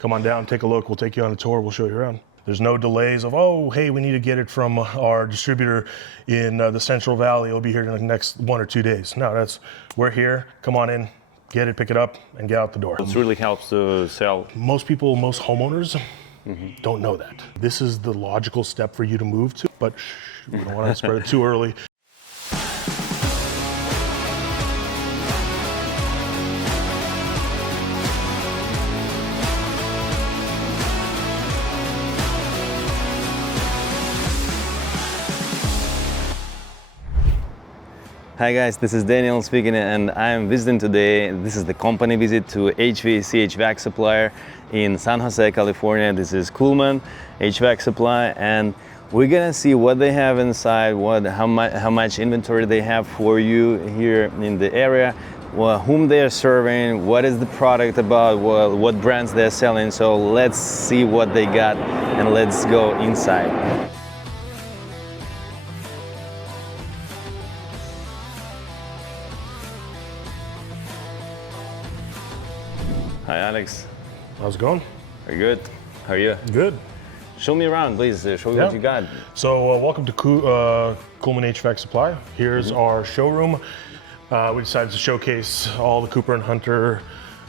come on down, take a look. We'll take you on a tour. We'll show you around. There's no delays of, oh, hey, we need to get it from our distributor in the Central Valley. It'll be here in the next 1 or 2 days. No, we're here. Come on in, get it, pick it up, and get out the door. It really helps to sell. Most people, most homeowners don't know that. This is the logical step for you to move to, but we don't want to spread it too early. Hi guys, this is Daniel speaking, and I am visiting today. This is the company visit to HVAC supplier in San Jose, California. This is Coolman HVAC supply, and we're gonna see what they have inside, how much inventory they have for you here in the area, whom they are serving, what is the product about, what brands they're selling. So let's see what they got, and let's go inside. Hi Alex. How's it going? Very good. How are you? Good. Show me around, please. Show me what you got. So welcome to Coolman HVAC Supply. Here's our showroom. We decided to showcase all the Cooper and Hunter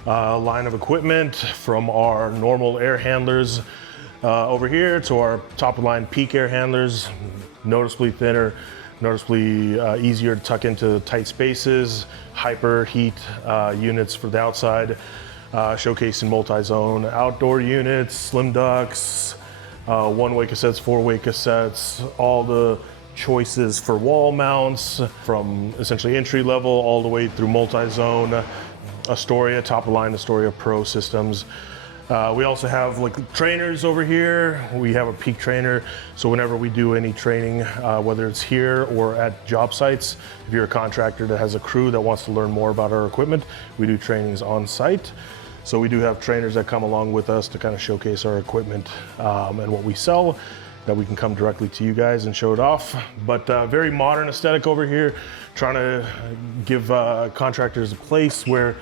line of equipment, from our normal air handlers over here to our top of line peak air handlers, noticeably thinner, noticeably easier to tuck into tight spaces, hyper heat units for the outside. Showcasing multi-zone outdoor units, slim ducts, one-way cassettes, four-way cassettes, all the choices for wall mounts, from essentially entry level all the way through multi-zone, Astoria, top of line Astoria Pro systems. We also have like trainers over here. We have a peak trainer, so whenever we do any training, whether it's here or at job sites, if you're a contractor that has a crew that wants to learn more about our equipment, we do trainings on site. So we do have trainers that come along with us to kind of showcase our equipment and what we sell, that we can come directly to you guys and show it off. But very modern aesthetic over here, trying to give contractors a place where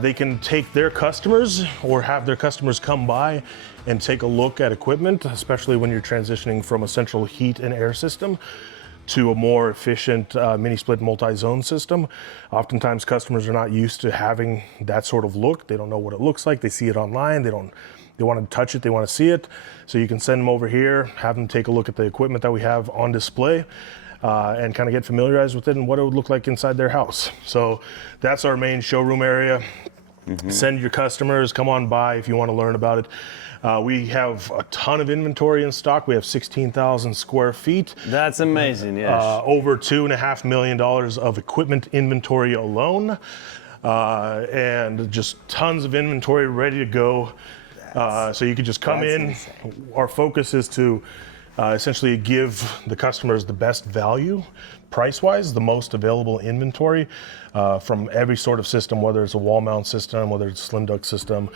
they can take their customers or have their customers come by and take a look at equipment, especially when you're transitioning from a central heat and air system to a more efficient mini split multi-zone system. Oftentimes customers are not used to having that sort of look. They don't know what it looks like. They see it online. They want to touch it. They want to see it. So you can send them over here, have them take a look at the equipment that we have on display, and kind of get familiarized with it and what it would look like inside their house. So that's our main showroom area. Send your customers, come on by if you want to learn about it. We have a ton of inventory in stock. We have 16,000 square feet. That's amazing, yes. Over $2.5 million of equipment inventory alone. And just tons of inventory ready to go. So you could just come in. Insane. Our focus is to essentially give the customers the best value, price-wise, the most available inventory from every sort of system, whether it's a wall mount system, whether it's a slim duct system,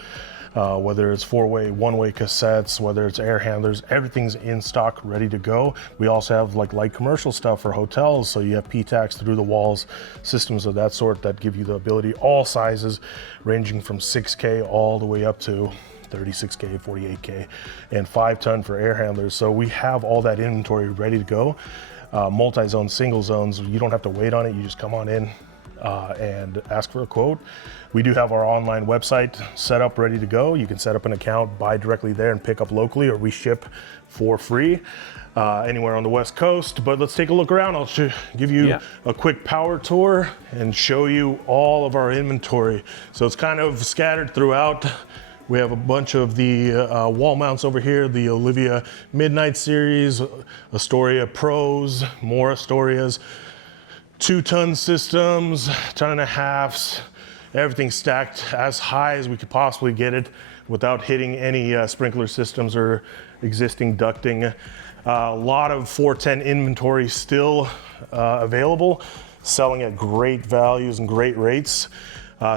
whether it's four-way, one-way cassettes, whether it's air handlers, everything's in stock, ready to go. We also have like light commercial stuff for hotels, so you have PTACs through the walls, systems of that sort that give you the ability, all sizes, ranging from 6K all the way up to 36K, 48K, and 5-ton for air handlers. So we have all that inventory ready to go. Multi-zone, single zones, you don't have to wait on it. You just come on in and ask for a quote. We do have our online website set up, ready to go. You can set up an account, buy directly there, and pick up locally, or we ship for free anywhere on the West Coast. But let's take a look around. I'll give you a quick power tour and show you all of our inventory. So it's kind of scattered throughout. We have a bunch of the wall mounts over here, the Olivia Midnight Series, Astoria Pros, more Astorias, 2-ton systems, 1.5 tons, everything stacked as high as we could possibly get it without hitting any sprinkler systems or existing ducting. A lot of 410 inventory still available, selling at great values and great rates.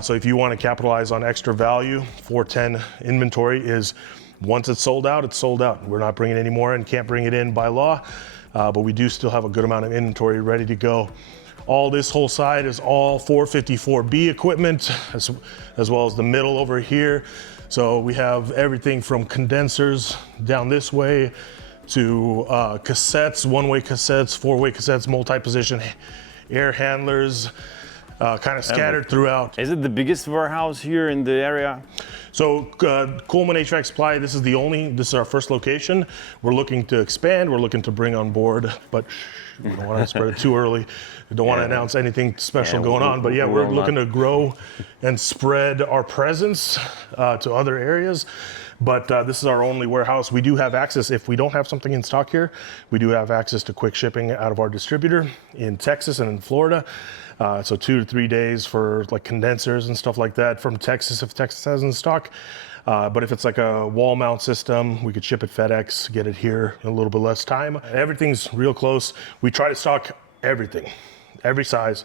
So if you want to capitalize on extra value, 410 inventory is, once it's sold out, it's sold out. We're not bringing any more and can't bring it in by law, but we do still have a good amount of inventory ready to go. All this whole side is all 454B equipment, as well as the middle over here. So we have everything from condensers down this way to cassettes, one-way cassettes, four-way cassettes, multi-position air handlers, kind of scattered throughout. Is it the biggest warehouse here in the area? So Coolman HVAC Supply, this is our first location. We're looking to expand, we're looking to bring on board, but we don't want to spread it too early. We don't want to announce anything special going on, but yeah, we're looking to grow and spread our presence to other areas. But this is our only warehouse. We do have access, if we don't have something in stock here, we do have access to quick shipping out of our distributor in Texas and in Florida. So 2 to 3 days for like condensers and stuff like that from Texas, if Texas has in stock. But if it's like a wall mount system, we could ship it FedEx, get it here in a little bit less time. Everything's real close. We try to stock everything, every size.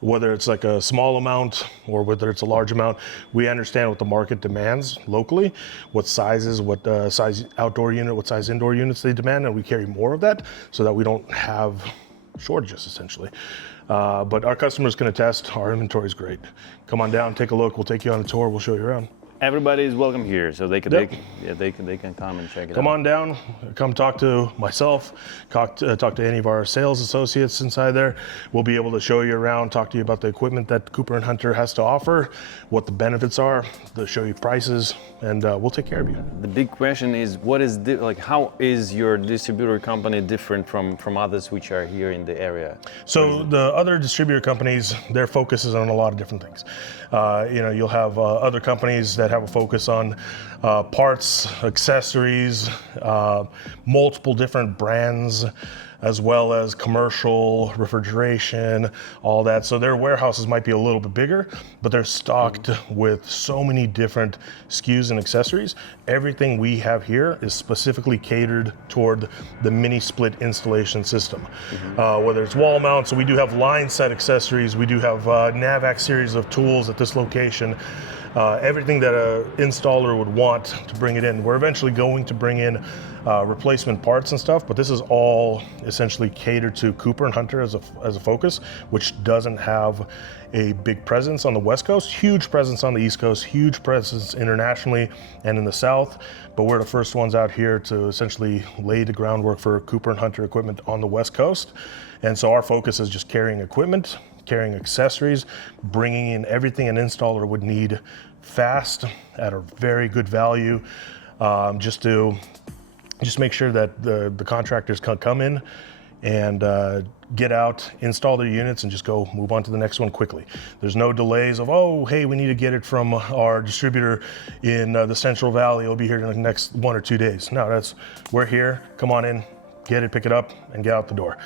Whether it's like a small amount or whether it's a large amount, we understand what the market demands locally, what sizes, what size outdoor unit, what size indoor units they demand, and we carry more of that so that we don't have shortages essentially. But our customers can attest, our inventory is great. Come on down, take a look, we'll take you on a tour, we'll show you around. Everybody is welcome here, so they can they can come and check it out. Come on down, come talk to myself, talk to any of our sales associates inside there. We'll be able to show you around, talk to you about the equipment that Cooper and Hunter has to offer, what the benefits are, they'll show you prices, and we'll take care of you. The big question is, how is your distributor company different from others which are here in the area? So the other distributor companies, their focus is on a lot of different things. You'll have other companies that have a focus on parts, accessories, multiple different brands, as well as commercial, refrigeration, all that. So their warehouses might be a little bit bigger, but they're stocked with so many different SKUs and accessories. Everything we have here is specifically catered toward the mini split installation system. Whether it's wall mount, so we do have line set accessories, we do have NAVAC series of tools at this location. Everything that an installer would want to bring it in. We're eventually going to bring in replacement parts and stuff, but this is all essentially catered to Cooper and Hunter as a focus, which doesn't have a big presence on the West Coast, huge presence on the East Coast, huge presence internationally and in the South, but we're the first ones out here to essentially lay the groundwork for Cooper and Hunter equipment on the West Coast. And so our focus is just carrying equipment, carrying accessories, bringing in everything an installer would need fast at a very good value, just make sure that the contractors can come in and get out, install their units, and just go move on to the next one quickly. There's no delays of, oh, hey, we need to get it from our distributor in the Central Valley. It'll be here in the next 1 or 2 days. No, we're here, come on in, get it, pick it up, and get out the door.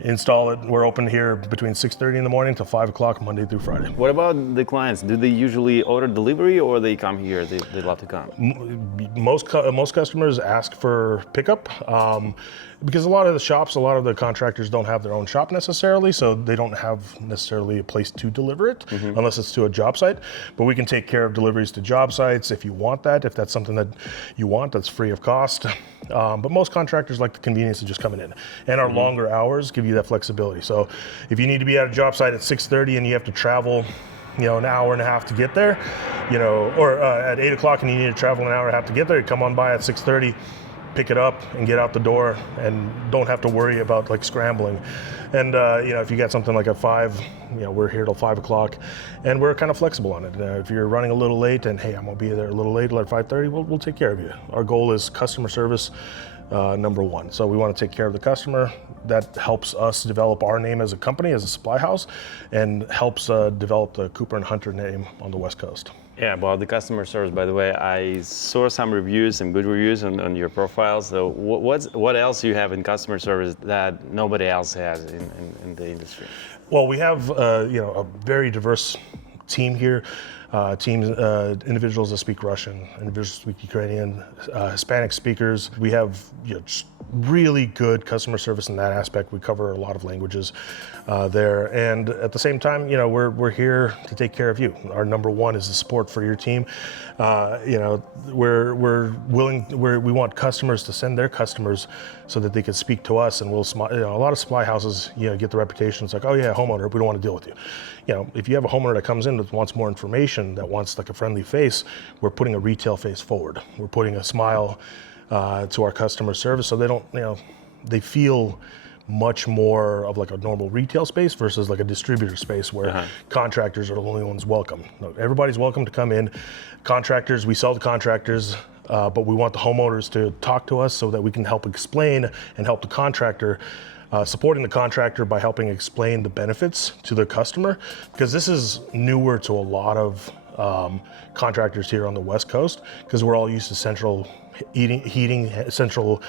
Install it. We're open here between 6:30 in the morning to 5 o'clock Monday through Friday. What about the clients? Do they usually order delivery or they come here? They love to come. Most customers ask for pickup because a lot of the shops, a lot of the contractors don't have their own shop necessarily, so they don't have necessarily a place to deliver it unless it's to a job site. But we can take care of deliveries to job sites if you want that, if that's something that you want that's free of cost. But most contractors like the convenience of just coming in, and our longer hours give you that flexibility. So if you need to be at a job site at 6:30 and you have to travel an hour and a half to get there, or at 8 o'clock and you need to travel an hour and a half to get there, you come on by at 6:30, pick it up and get out the door and don't have to worry about like scrambling. And if you got something like at 5, we're here till 5 o'clock and we're kind of flexible on it. If you're running a little late and hey, I'm gonna be there a little late, like 5:30, we'll take care of you. Our goal is customer service, number one. So we want to take care of the customer. That helps us develop our name as a company, as a supply house, and helps develop the Cooper and Hunter name on the West Coast. Yeah, about the customer service, by the way, I saw some reviews, some good reviews on your profile. So what else do you have in customer service that nobody else has in the industry? Well, we have a very diverse team here. Individuals that speak Russian, individuals that speak Ukrainian, Hispanic speakers. We have just really good customer service in that aspect. We cover a lot of languages there, and at the same time, we're here to take care of you. Our number one is the support for your team. We're willing. We want customers to send their customers so that they can speak to us, and a lot of supply houses, get the reputation. It's like, oh yeah, homeowner, we don't want to deal with you. If you have a homeowner that comes in that wants more information, that wants like a friendly face, we're putting a retail face forward. We're putting a smile to our customer service, so they don't, they feel much more of like a normal retail space versus like a distributor space where contractors are the only ones welcome. No, everybody's welcome to come in. Contractors, we sell to contractors, but we want the homeowners to talk to us so that we can help explain and help the contractor, supporting the contractor by helping explain the benefits to the customer, because this is newer to a lot of contractors here on the West Coast, because we're all used to central heating, central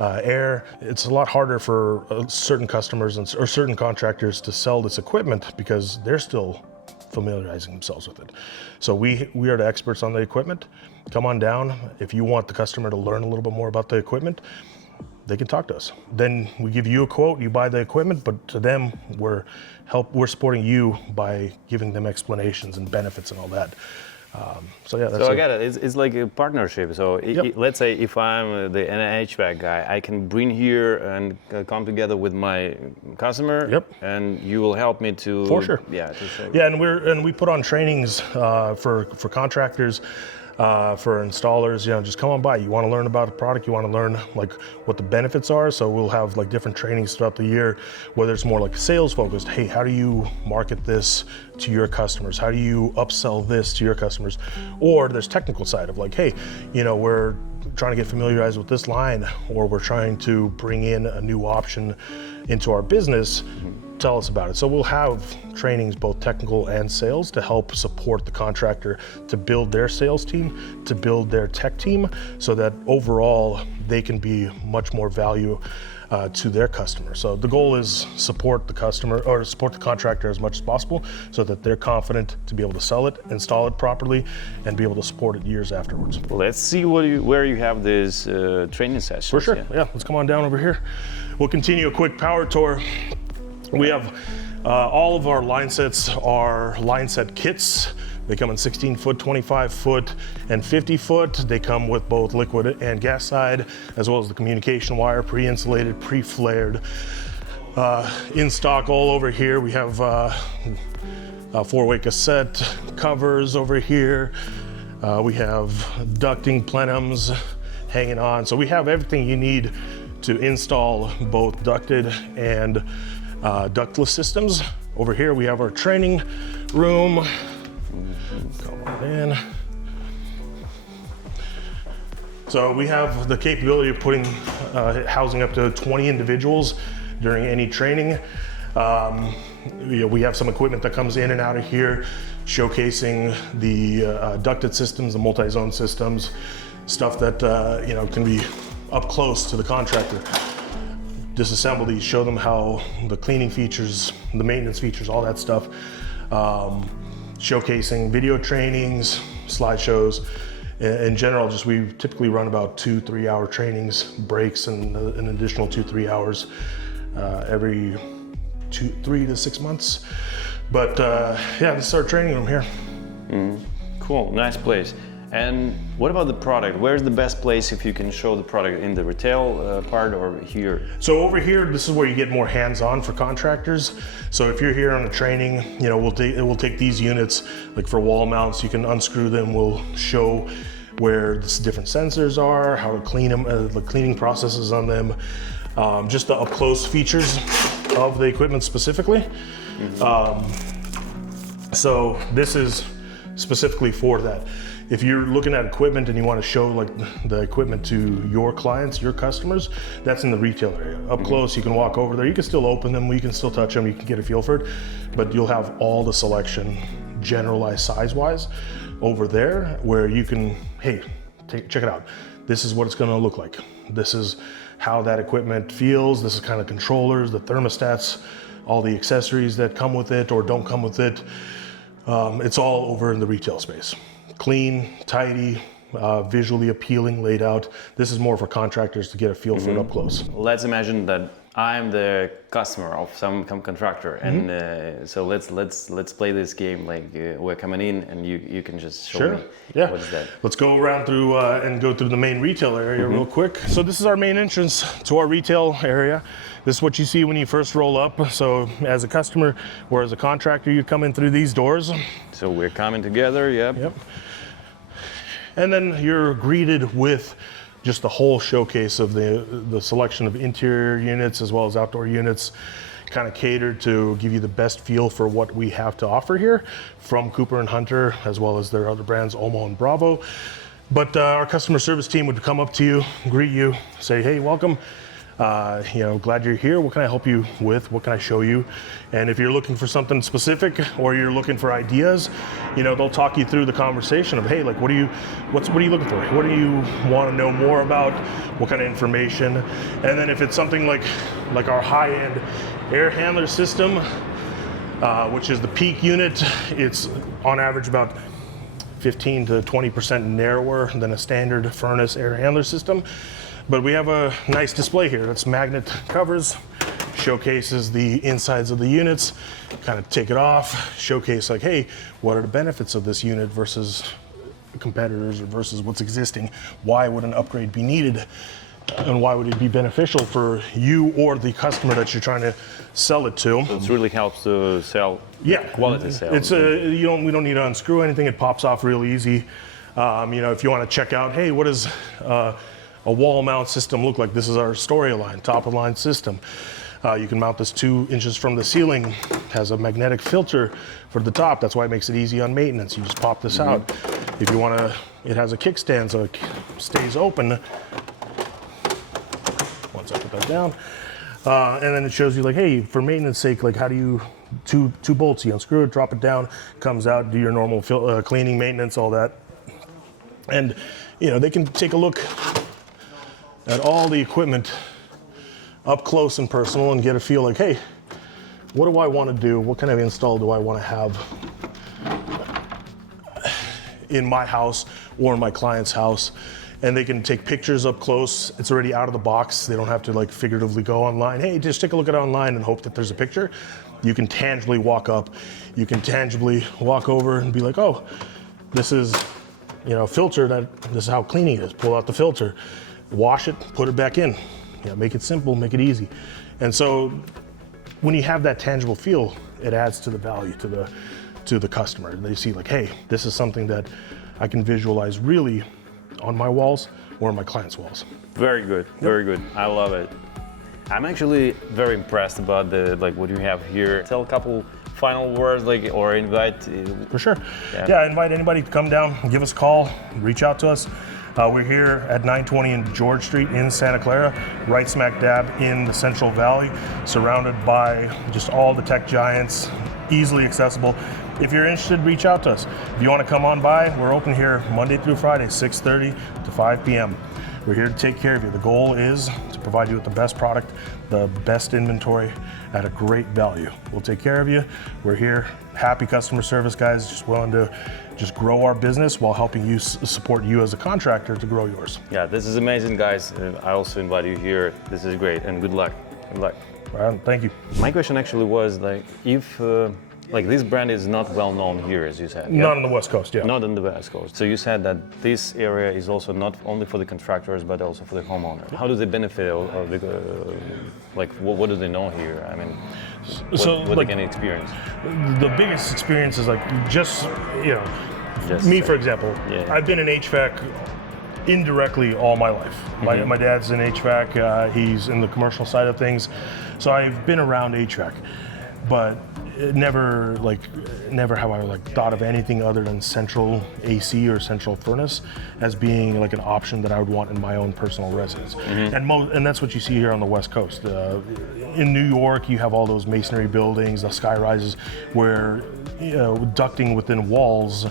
air. It's a lot harder for certain customers or certain contractors to sell this equipment because they're still familiarizing themselves with it. So we are the experts on the equipment. Come on down. If you want the customer to learn a little bit more about the equipment, they can talk to us. Then we give you a quote, you buy the equipment, but to them, we're supporting you by giving them explanations and benefits and all that. So I got it. It's like a partnership. So let's say if I'm the HVAC guy, I can bring here and come together with my customer. And you will help me to. For sure. And we put on trainings for contractors. For installers, just come on by. You want to learn about the product, you want to learn like what the benefits are. So we'll have like different trainings throughout the year, whether it's more like sales focused. Hey, how do you market this to your customers? How do you upsell this to your customers? Or there's technical side of like, hey, we're trying to get familiarized with this line, or we're trying to bring in a new option into our business. Tell us about it. So we'll have trainings, both technical and sales, to help support the contractor to build their sales team, to build their tech team, so that overall they can be much more value to their customer. So the goal is support the customer or support the contractor as much as possible so that they're confident to be able to sell it, install it properly, and be able to support it years afterwards. Well, let's see where you have this training session. For sure, yeah. Let's come on down over here. We'll continue a quick power tour. We have all of our line sets are line set kits. They come in 16 foot, 25 foot, and 50 foot. They come with both liquid and gas side, as well as the communication wire, pre-insulated, pre-flared. In stock all over here, we have four-way cassette covers over here. We have ducting plenums hanging on. So we have everything you need to install both ducted and ductless systems. Over here we have our training room. Come on in. So we have the capability of putting housing up to 20 individuals during any training. We have some equipment that comes in and out of here, showcasing the ducted systems, the multi-zone systems, stuff that can be up close to the contractor. Disassemble these, show them how the cleaning features, the maintenance features, all that stuff. Showcasing video trainings, slideshows. In general, we typically run about 2-3 hour trainings, breaks, and an additional 2-3 hours every 3 to 6 months. But this is our training room here. Cool, nice place. And what about the product? Where's the best place if you can show the product, in the retail part or here? So over here, this is where you get more hands-on for contractors. So if you're here on a training, we'll take these units, like for wall mounts, you can unscrew them. We'll show where the different sensors are, how to clean them, the cleaning processes on them, just the up-close features of the equipment specifically. So this is specifically for that. If you're looking at equipment and you want to show like the equipment to your clients, your customers, that's in the retail area. Up close, you can walk over there. You can still open them, you can still touch them, you can get a feel for it, but you'll have all the selection generalized size-wise over there where you can, check it out. This is what it's going to look like. This is how that equipment feels. This is kind of controllers, the thermostats, all the accessories that come with it or don't come with it. It's all over in the retail space. Clean, tidy, visually appealing, laid out. This is more for contractors to get a feel for it up close. Let's imagine that I'm the customer of some contractor, and so let's play this game. Like we're coming in, and you can just show me what is that. Let's go around through and go through the main retail area real quick. So this is our main entrance to our retail area. This is what you see when you first roll up. So as a customer or as a contractor, you come in through these doors. So we're coming together, Yep. And then you're greeted with just the whole showcase of the selection of interior units as well as outdoor units, kind of catered to give you the best feel for what we have to offer here from Cooper and Hunter, as well as their other brands, Omo and Bravo. But our customer service team would come up to you, greet you, say, hey, welcome. Glad you're here. What can I help you with? What can I show you? And if you're looking for something specific or you're looking for ideas, they'll talk you through the conversation of, hey, like, what are you looking for? What do you want to know more about? What kind of information? And then if it's something like our high-end air handler system, which is the peak unit, it's on average about 15 to 20% narrower than a standard furnace air handler system. But we have a nice display here that's magnet covers, showcases the insides of the units, kind of take it off, showcase like, hey, what are the benefits of this unit versus competitors or versus what's existing? Why would an upgrade be needed? And why would it be beneficial for you or the customer that you're trying to sell it to? So it really helps to sell quality sales. It's we don't need to unscrew anything. It pops off real easy. If you want to check out, hey, what does a wall mount system look like? This is our Storyline, top of line system. You can mount this 2 inches from the ceiling. Has a magnetic filter for the top. That's why it makes it easy on maintenance. You just pop this out. If you want to, it has a kickstand so it stays open. Once I put that down. And then it shows you like, hey, for maintenance sake, like how do you, two bolts, you unscrew it, drop it down, comes out, do your normal cleaning, maintenance, all that. And they can take a look at all the equipment up close and personal and get a feel like, hey, what do I want to do? What kind of install do I want to have in my house or in my client's house? And they can take pictures up close. It's already out of the box. They don't have to like figuratively go online. Hey, just take a look at it online and hope that there's a picture. You can tangibly walk up. You can tangibly walk over and be like, oh, this is, filter this is how cleaning it is. Pull out the filter, wash it, put it back in. Make it simple, make it easy. And so when you have that tangible feel, it adds to the value to the customer. They see like, hey, this is something that I can visualize really on my walls or on my client's walls. Very good, very good. I love it. I'm actually very impressed about what you have here. Tell a couple final words, or invite. For sure. Yeah, invite anybody to come down, give us a call, reach out to us. We're here at 920 in George Street in Santa Clara, right smack dab in the Central Valley, surrounded by just all the tech giants, easily accessible. If you're interested, reach out to us. If you want to come on by, we're open here Monday through Friday, 6:30 to 5 p.m. We're here to take care of you. The goal is to provide you with the best product, the best inventory at a great value. We'll take care of you. We're here, happy customer service guys, just willing to just grow our business while helping you support you as a contractor to grow yours. Yeah, this is amazing, guys. I also invite you here. This is great, and good luck. Good luck. Right, thank you. My question actually was if this brand is not well known here, as you said. Yeah? Not on the West Coast, yeah. Not on the West Coast. So you said that this area is also not only for the contractors, but also for the homeowners. How do they benefit of the, what do they know here? I mean, what they can experience? The biggest experience is me, for example. Yeah. I've been in HVAC indirectly all my life. My dad's in HVAC, he's in the commercial side of things. So I've been around HVAC, but never have I thought of anything other than central AC or central furnace as being like an option that I would want in my own personal residence. And that's what you see here on the West Coast. In New York, you have all those masonry buildings, the sky rises, where ducting within walls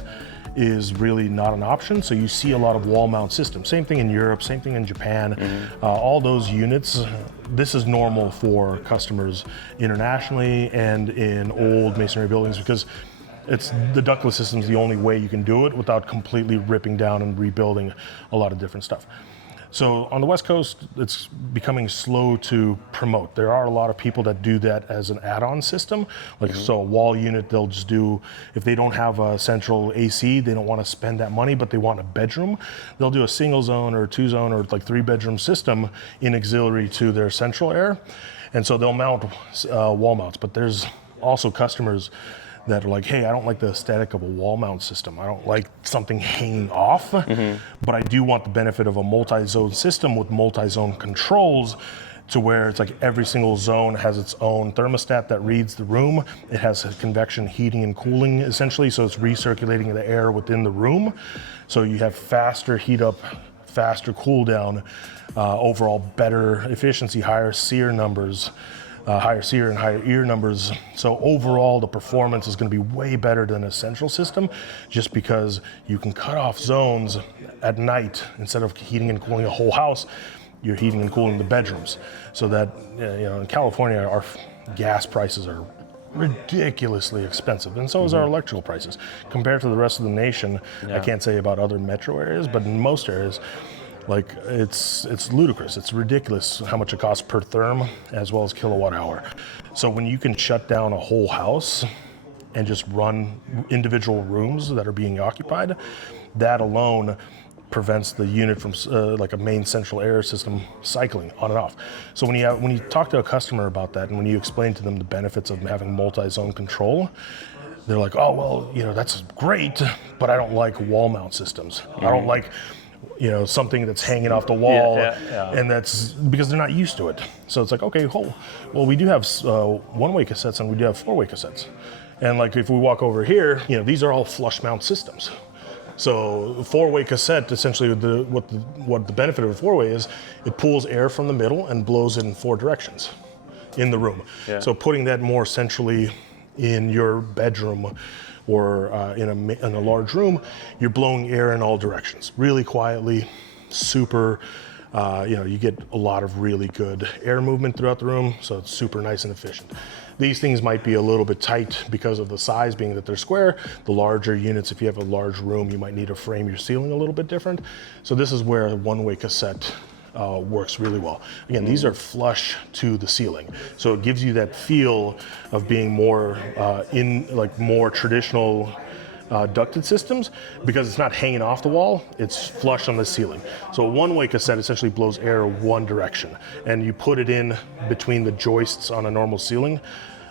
is really not an option. So you see a lot of wall mount systems. Same thing in Europe, same thing in Japan. All those units, this is normal for customers internationally and in old masonry buildings because It's the ductless system is the only way you can do it without completely ripping down and rebuilding a lot of different stuff. So on the West Coast, it's becoming slow to promote. There are a lot of people that do that as an add-on system. Like, so a wall unit, they'll just do, if they don't have a central AC, they don't want to spend that money, but they want a bedroom, they'll do a single zone or 2-zone or like 3-bedroom system in auxiliary to their central air. And so they'll mount wall mounts, but there's also customers that are like, hey, I don't like the aesthetic of a wall mount system. I don't like something hanging off, but I do want the benefit of a multi-zone system with multi-zone controls to where it's like every single zone has its own thermostat that reads the room. It has convection heating and cooling essentially, so it's recirculating the air within the room. So you have faster heat up, faster cool down, overall better efficiency, higher SEER numbers, higher SEER and higher EAR numbers. So overall, the performance is going to be way better than a central system, just because you can cut off zones at night. Instead of heating and cooling a whole house, you're heating and cooling the bedrooms. So that, in California, our gas prices are ridiculously expensive, and so is our electrical prices. Compared to the rest of the nation, I can't say about other metro areas, but in most areas, like it's ludicrous. It's ridiculous how much it costs per therm as well as kilowatt hour. So when you can shut down a whole house and just run individual rooms that are being occupied, that alone prevents the unit from like a main central air system cycling on and off. So when you talk to a customer about that and when you explain to them the benefits of having multi-zone control, they're like, oh, well, that's great, but I don't like wall mount systems. I don't like something that's hanging off the wall, and that's because they're not used to it. So it's like, okay, well, we do have one-way cassettes and we do have 4-way cassettes. And like if we walk over here, these are all flush mount systems. So 4-way cassette, essentially what the benefit of a 4-way is, it pulls air from the middle and blows it in 4 directions in the room. Yeah. So putting that more centrally in your bedroom or in a large room, you're blowing air in all directions, really quietly, super, you get a lot of really good air movement throughout the room, so it's super nice and efficient. These things might be a little bit tight because of the size being that they're square. The larger units, if you have a large room, you might need to frame your ceiling a little bit different. So this is where a one-way cassette works really well. Again, these are flush to the ceiling, so it gives you that feel of being more more traditional ducted systems, because it's not hanging off the wall, it's flush on the ceiling. So a one-way cassette essentially blows air one direction, and you put it in between the joists on a normal ceiling.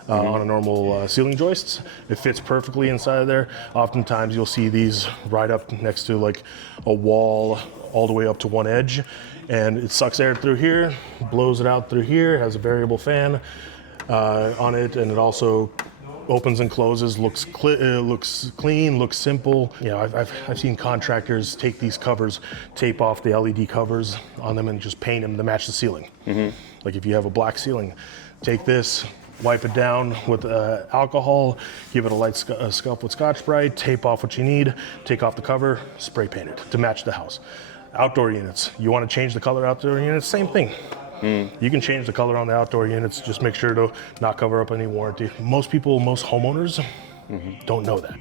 Ceiling joists. It fits perfectly inside of there. Oftentimes you'll see these right up next to like a wall all the way up to one edge, and it sucks air through here, blows it out through here. It has a variable fan on it, and it also opens and closes, looks clean, looks simple. I've seen contractors take these covers, tape off the LED covers on them and just paint them to match the ceiling. Like if you have a black ceiling, take this, wipe it down with alcohol, give it a light scuff with Scotch-Brite, tape off what you need, take off the cover, spray paint it to match the house. Outdoor units, you want to change the color outdoor units, same thing. You can change the color on the outdoor units, just make sure to not cover up any warranty. Most homeowners don't know that.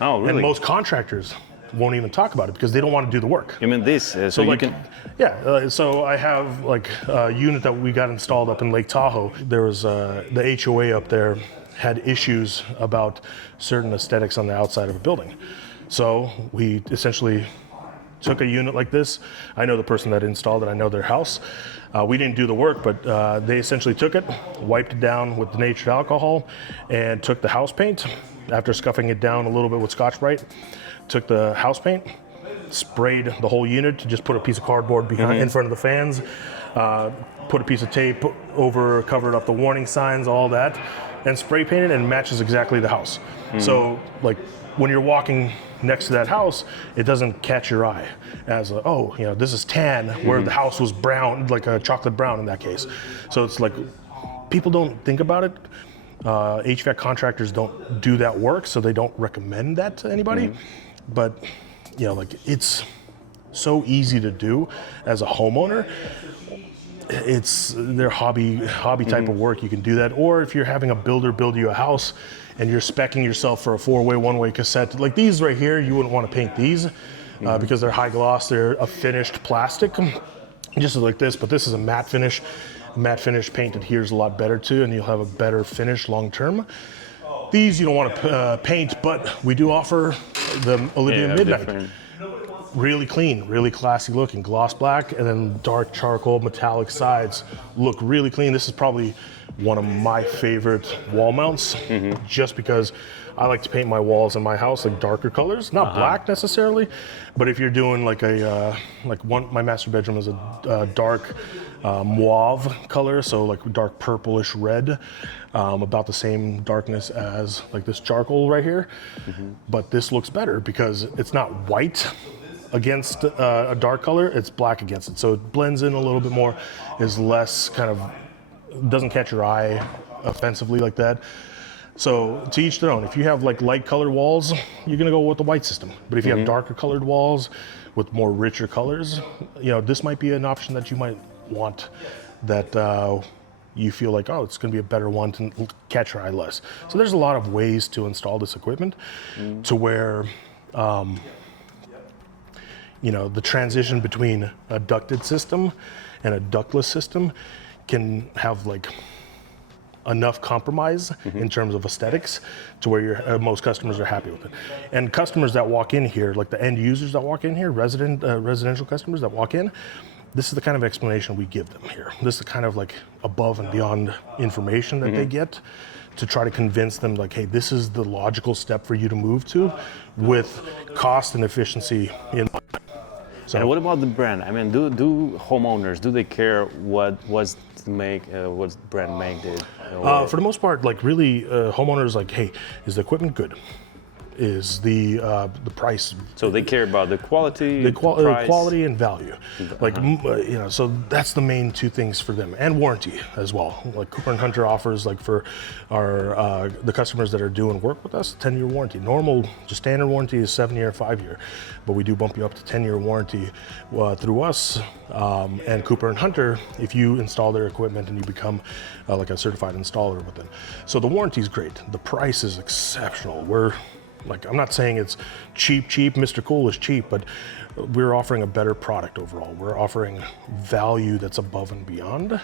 Oh, really? And most contractors won't even talk about it because they don't want to do the work. You mean this? So you can... Yeah, so I have like a unit that we got installed up in Lake Tahoe. There was the HOA up there had issues about certain aesthetics on the outside of a building. So we essentially took a unit like this. I know the person that installed it, I know their house. We didn't do the work, but they essentially took it, wiped it down with denatured alcohol, and took the house paint, after scuffing it down a little bit with Scotch-Brite, took the house paint, sprayed the whole unit, just put a piece of cardboard behind in front of the fans, put a piece of tape over, covered up the warning signs, all that, and spray painted, and matches exactly the house. So like when you're walking next to that house, it doesn't catch your eye as this is tan, where the house was brown, like a chocolate brown in that case. So it's like, people don't think about it. HVAC contractors don't do that work, so they don't recommend that to anybody. But it's so easy to do as a homeowner. it's their hobby type of work. You can do that. Or if you're having a builder build you a house and you're speccing yourself for a 4-way, 1-way cassette, like these right here, you wouldn't want to paint these because they're high gloss. They're a finished plastic, just like this, but this is a matte finish. Matte finish painted here is a lot better too, and you'll have a better finish long term. These you don't want to paint, but we do offer the Olivia Midnight. Different. Really clean, really classy looking, gloss black, and then dark charcoal metallic sides look really clean. This is probably one of my favorite wall mounts, just because I like to paint my walls in my house like darker colors, not black necessarily, but if you're doing like my master bedroom is a dark mauve color, so like dark purplish red, about the same darkness as like this charcoal right here, but this looks better because it's not white against a dark color, it's black against it. So it blends in a little bit more, is less kind of, doesn't catch your eye offensively like that. So to each their own. If you have like light colored walls, you're gonna go with the white system. But if you have darker colored walls with more richer colors, you know, this might be an option that you might want, that you feel like, oh, it's gonna be a better one to catch your eye less. So there's a lot of ways to install this equipment to where, you know, the transition between a ducted system and a ductless system can have like enough compromise in terms of aesthetics to where most customers are happy with it. And customers that walk in here, like the end users that walk in here, residential customers that walk in, this is the kind of explanation we give them here. This is the kind of like above and beyond information that they get to try to convince them like, hey, this is the logical step for you to move to with cost and efficiency in mind. So, and what about the brand? I mean, do homeowners, do they care what brand make it? for the most part, like really, homeowners like, hey, is the equipment good? Is the price? So they care about the quality, price. Quality and value. Like you know, so that's the main two things for them, and warranty as well. Like Cooper and Hunter offers, like for our the customers that are doing work with us, 10-year warranty. Normal, just standard warranty is 7-year, 5-year, but we do bump you up to 10-year warranty through us. And Cooper and Hunter, if you install their equipment and you become like a certified installer with them. So the warranty is great. The price is exceptional. I'm not saying it's cheap, Mr. Cool is cheap, but we're offering a better product overall. We're offering value that's above and beyond,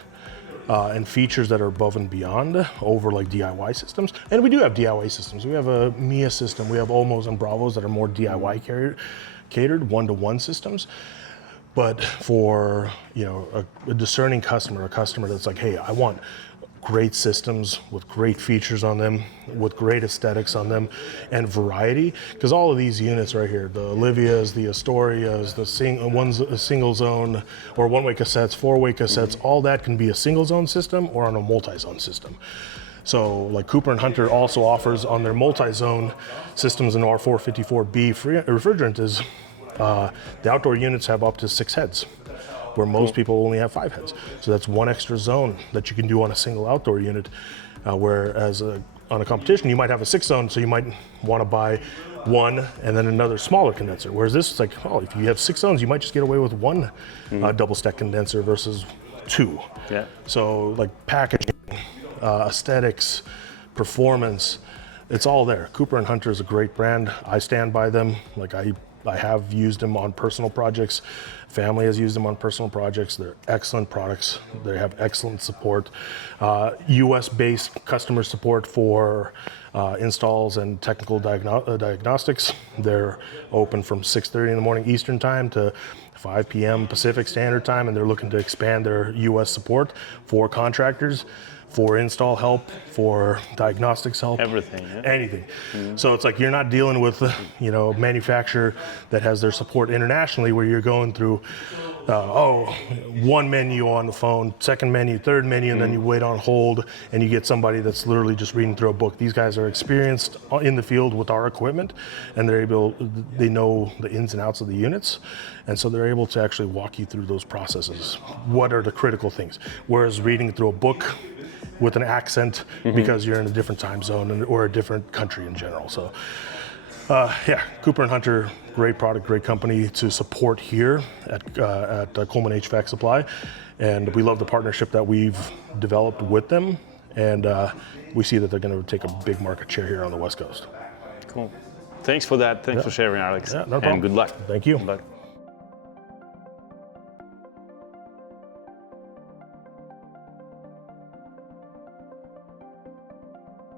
and features that are above and beyond over like DIY systems. And we do have DIY systems. We have a Mia system. We have Olmos and Bravos that are more DIY catered, one-to-one systems. But for, you know, a discerning customer, a customer that's like, hey, I want great systems with great features on them, with great aesthetics on them, and variety. Because all of these units right here, the Olivias, the Astorias, the single zone or one-way cassettes, 4-way cassettes, all that can be a single zone system or on a multi-zone system. So like Cooper and Hunter also offers on their multi-zone systems an R454B refrigerant is the outdoor units have up to 6 heads, where most people only have 5 heads. So that's one extra zone that you can do on a single outdoor unit, whereas on a competition, you might have a 6 zone, so you might want to buy one and then another smaller condenser. Whereas this is like, oh, if you have 6 zones, you might just get away with one double stack condenser versus 2. Yeah. So like packaging, aesthetics, performance, it's all there. Cooper and Hunter is a great brand. I stand by them. Like I have used them on personal projects. Family has used them on personal projects. They're excellent products. They have excellent support. US-based customer support for installs and technical diagnostics. They're open from 6:30 in the morning Eastern time to 5 p.m. Pacific Standard Time, and they're looking to expand their US support for contractors, for install help, for diagnostics help. Everything, yeah. Anything. So it's like you're not dealing with, you know, a manufacturer that has their support internationally where you're going through, one menu on the phone, second menu, third menu, and then you wait on hold and you get somebody that's literally just reading through a book. These guys are experienced in the field with our equipment, and they know the ins and outs of the units, and so they're able to actually walk you through those processes. What are the critical things? Whereas reading through a book with an accent because you're in a different time zone or a different country in general. So Cooper and Hunter, great product, great company to support here at Coolman HVAC Supply. And we love the partnership that we've developed with them. And we see that they're going to take a big market share here on the West Coast. Cool. Thanks for that. Thanks for sharing, Alex. Yeah, no problem. And good luck. Thank you. Good luck.